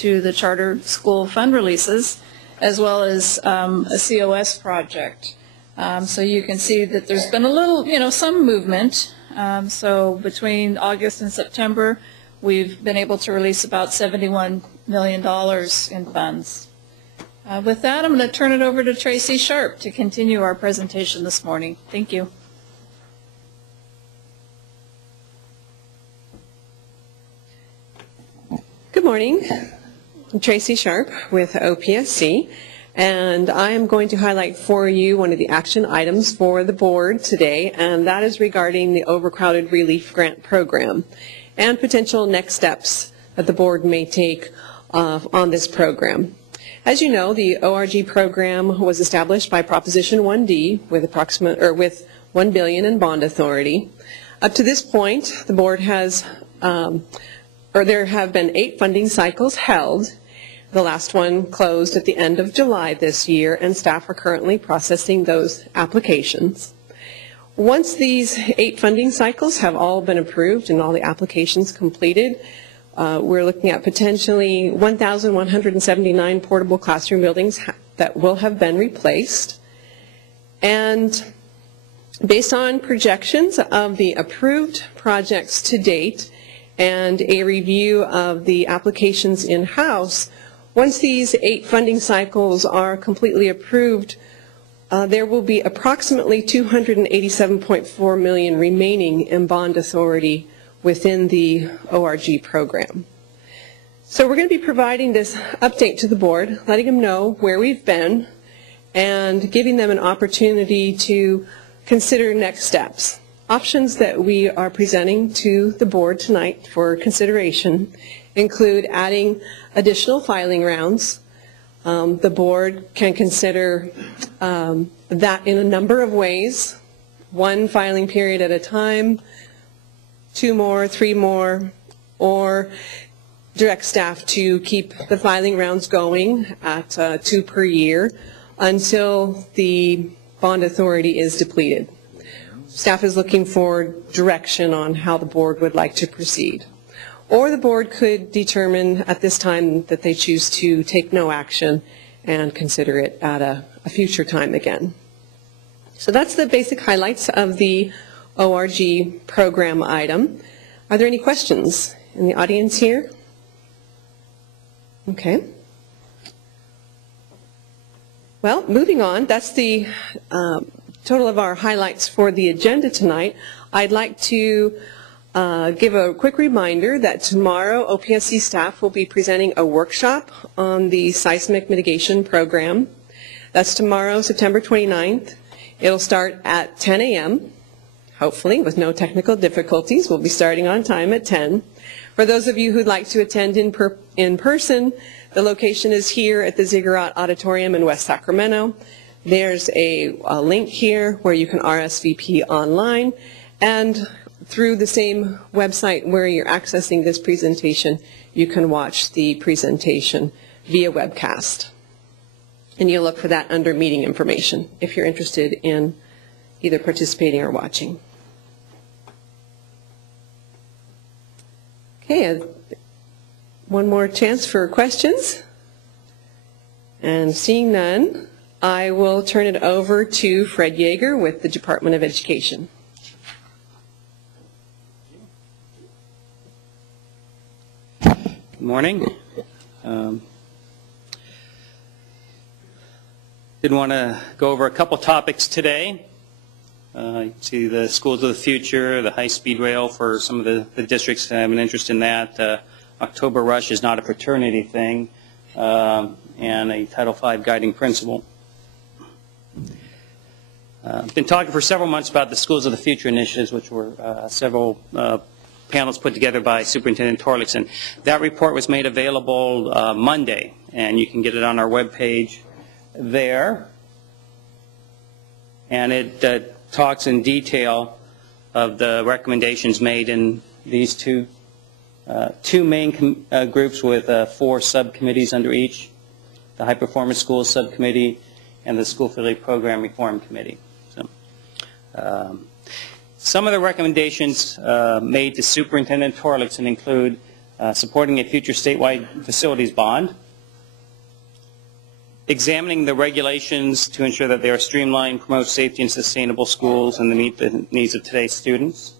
to the charter school fund releases, as well as a COS project. So you can see that there's been a little, some movement. So between August and September, we've been able to release about $71 million in funds. With that, I'm going to turn it over to Tracy Sharp to continue our presentation this morning. Thank you. Good morning. I'm Tracy Sharp with OPSC, and I am going to highlight for you one of the action items for the board today, and that is regarding the Overcrowded Relief Grant Program and potential next steps that the board may take on this program. As you know, the ORG program was established by Proposition 1D with $1 billion in bond authority. Up to this point, the board has there have been 8 funding cycles held. The last one closed at the end of July this year, and staff are currently processing those applications. Once these 8 funding cycles have all been approved and all the applications completed, we're looking at potentially 1,179 portable classroom buildings that will have been replaced. And based on projections of the approved projects to date and a review of the applications in-house, once these 8 funding cycles are completely approved, there will be approximately $287.4 million remaining in bond authority within the ORG program. So we're going to be providing this update to the board, letting them know where we've been, and giving them an opportunity to consider next steps. Options that we are presenting to the board tonight for consideration include adding additional filing rounds. The board can consider that in a number of ways: 1 filing period at a time, 2 more, 3 more, or direct staff to keep the filing rounds going at 2 per year until the bond authority is depleted. Staff is looking for direction on how the board would like to proceed. Or the board could determine at this time that they choose to take no action and consider it at a future time again. So that's the basic highlights of the ORG program item. Are there any questions in the audience here? Okay. Well, moving on, that's the total of our highlights for the agenda tonight. I'd like to give a quick reminder that tomorrow OPSC staff will be presenting a workshop on the SEISMIC mitigation program. That's tomorrow, September 29th. It'll start at 10 a.m., hopefully with no technical difficulties. We'll be starting on time at 10. For those of you who'd like to attend in person, the location is here at the Ziggurat Auditorium in West Sacramento. There's a link here where you can RSVP online, and through the same website where you're accessing this presentation, you can watch the presentation via webcast. And you'll look for that under meeting information if you're interested in either participating or watching. Okay, one more chance for questions. And seeing none, I will turn it over to Fred Yeager with the Department of Education. Good morning. Did want to go over a couple topics today. You see the schools of the future, the high-speed rail for some of the districts that have an interest in that. October Rush is not a fraternity thing, and a Title V guiding principle. I've been talking for several months about the Schools of the Future initiatives, which were several panels put together by Superintendent Torlakson. That report was made available Monday, and you can get it on our webpage there. And it talks in detail of the recommendations made in these two main groups with 4 subcommittees under each: the High Performance Schools Subcommittee and the School Affiliate Program Reform Committee. So, some of the recommendations made to Superintendent Torlakson include supporting a future statewide facilities bond, examining the regulations to ensure that they are streamlined, promote safety and sustainable schools, and to meet the needs of today's students.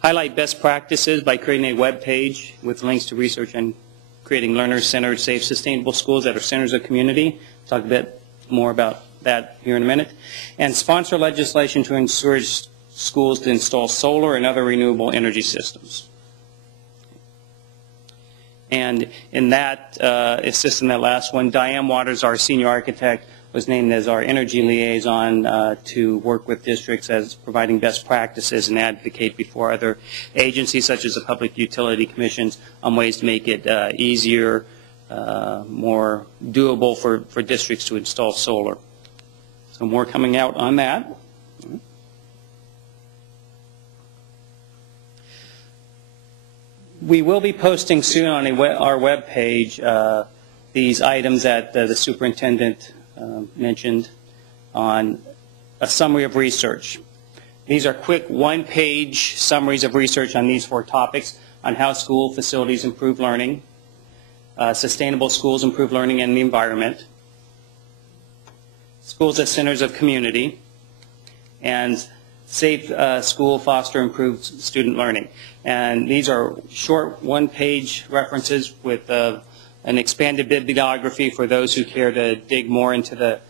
Highlight best practices by creating a web page with links to research on creating learner-centered, safe, sustainable schools that are centers of community. Talk a bit more about that here in a minute. And sponsor legislation to encourage schools to install solar and other renewable energy systems. And in that system, that last one, Diane Waters, our senior architect, was named as our energy liaison to work with districts as providing best practices and advocate before other agencies such as the Public Utility Commissions on ways to make it easier, more doable for districts to install solar. So more coming out on that. We will be posting soon on our web page these items that the superintendent mentioned on a summary of research. These are quick one-page summaries of research on these 4 topics: on how school facilities improve learning, sustainable schools improve learning and the environment, schools as centers of community, and safe school foster improved student learning. And these are short one-page references with an expanded bibliography for those who care to dig more into the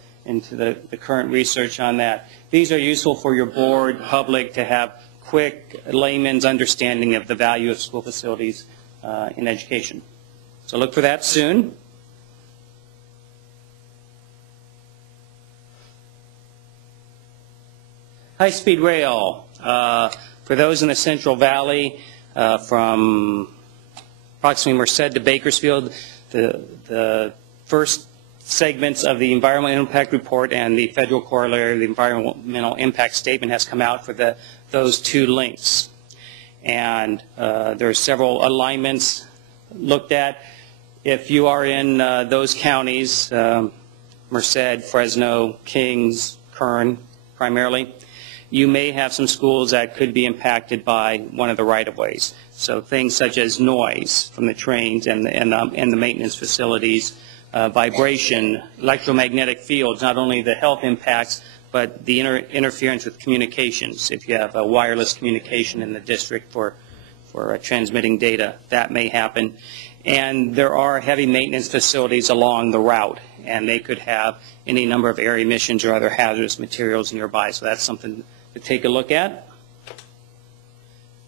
current research on that. These are useful for your board, public, to have quick layman's understanding of the value of school facilities in education. So look for that soon. High-speed rail. For those in the Central Valley, from approximately Merced to Bakersfield, the first segments of the Environmental Impact Report and the federal corollary of the Environmental Impact Statement has come out for those 2 links. And there are several alignments looked at. If you are in those counties, Merced, Fresno, Kings, Kern primarily, you may have some schools that could be impacted by one of the right-of-ways. So things such as noise from the trains and the maintenance facilities, vibration, electromagnetic fields, not only the health impacts, but the interference with communications. If you have a wireless communication in the district for transmitting data, that may happen. And there are heavy maintenance facilities along the route, and they could have any number of air emissions or other hazardous materials nearby. So that's something to take a look at.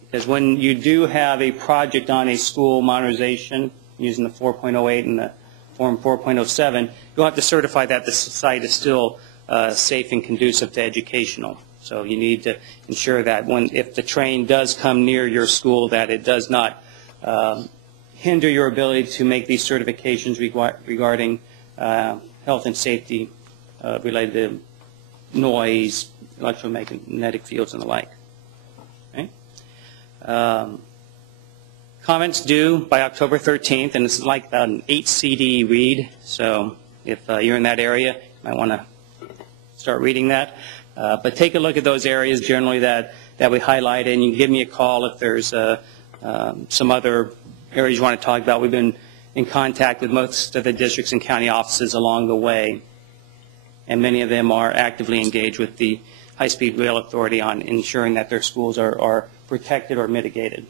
Because when you do have a project on a school modernization using the 4.08 and the Form 4.07, you'll have to certify that the site is still safe and conducive to educational. So you need to ensure that if the train does come near your school, that it does not hinder your ability to make these certifications regarding health and safety related to noise, electromagnetic fields, and the like. Okay? Comments due by October 13th, and this is like an 8 CD read, so if you're in that area, you might want to start reading that. But take a look at those areas generally that we highlighted, and you can give me a call if there's some other areas you want to talk about. We've been in contact with most of the districts and county offices along the way, and many of them are actively engaged with the High-Speed Rail Authority on ensuring that their schools are protected or mitigated.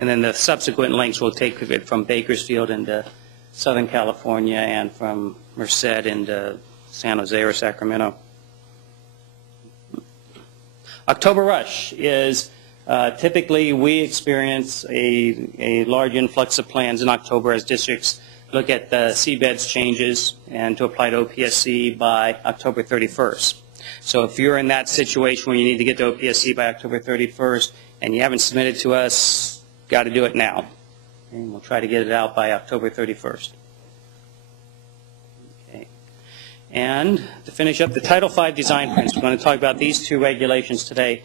And then the subsequent links will take it from Bakersfield into Southern California and from Merced into San Jose or Sacramento. October rush is typically we experience a large influx of plans in October as districts look at the seabeds changes and to apply to OPSC by October 31st. So if you're in that situation where you need to get to OPSC by October 31st and you haven't submitted to us, got to do it now. And we'll try to get it out by October 31st. Okay. And to finish up, the Title V design principles. We're going to talk about these 2 regulations today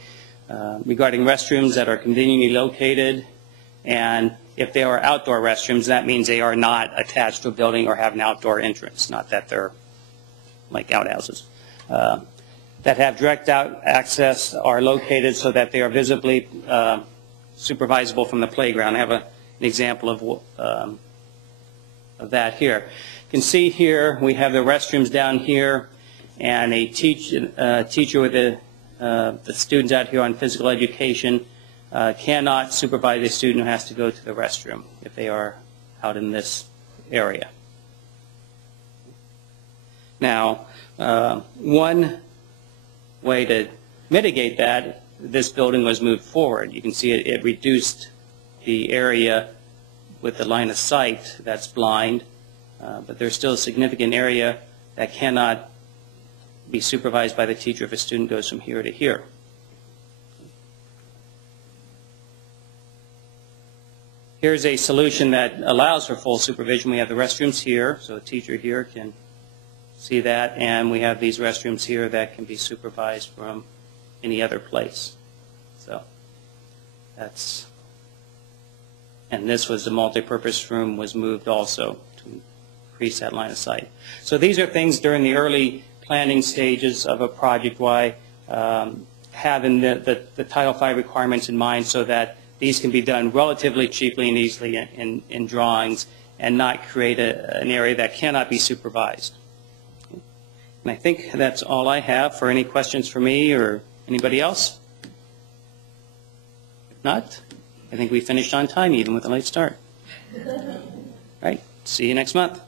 regarding restrooms that are conveniently located, and if they are outdoor restrooms, that means they are not attached to a building or have an outdoor entrance, not that they're like outhouses. that have direct out access are located so that they are visibly supervisable from the playground. I have an example of that here. You can see here we have the restrooms down here, and a teacher with the students out here on physical education cannot supervise a student who has to go to the restroom if they are out in this area. Now, one way to mitigate that, this building was moved forward. You can see it reduced the area with the line of sight that's blind, but there's still a significant area that cannot be supervised by the teacher if a student goes from here to here. Here's a solution that allows for full supervision. We have the restrooms here, so a teacher here can see that, and we have these restrooms here that can be supervised from any other place. So that's, and this was the multi-purpose room was moved also to increase that line of sight. So these are things during the early planning stages of a project, why having the Title V requirements in mind so that these can be done relatively cheaply and easily in drawings and not create an area that cannot be supervised. And I think that's all I have. For any questions for me or anybody else? If not, I think we finished on time even with a late start. All right, see you next month.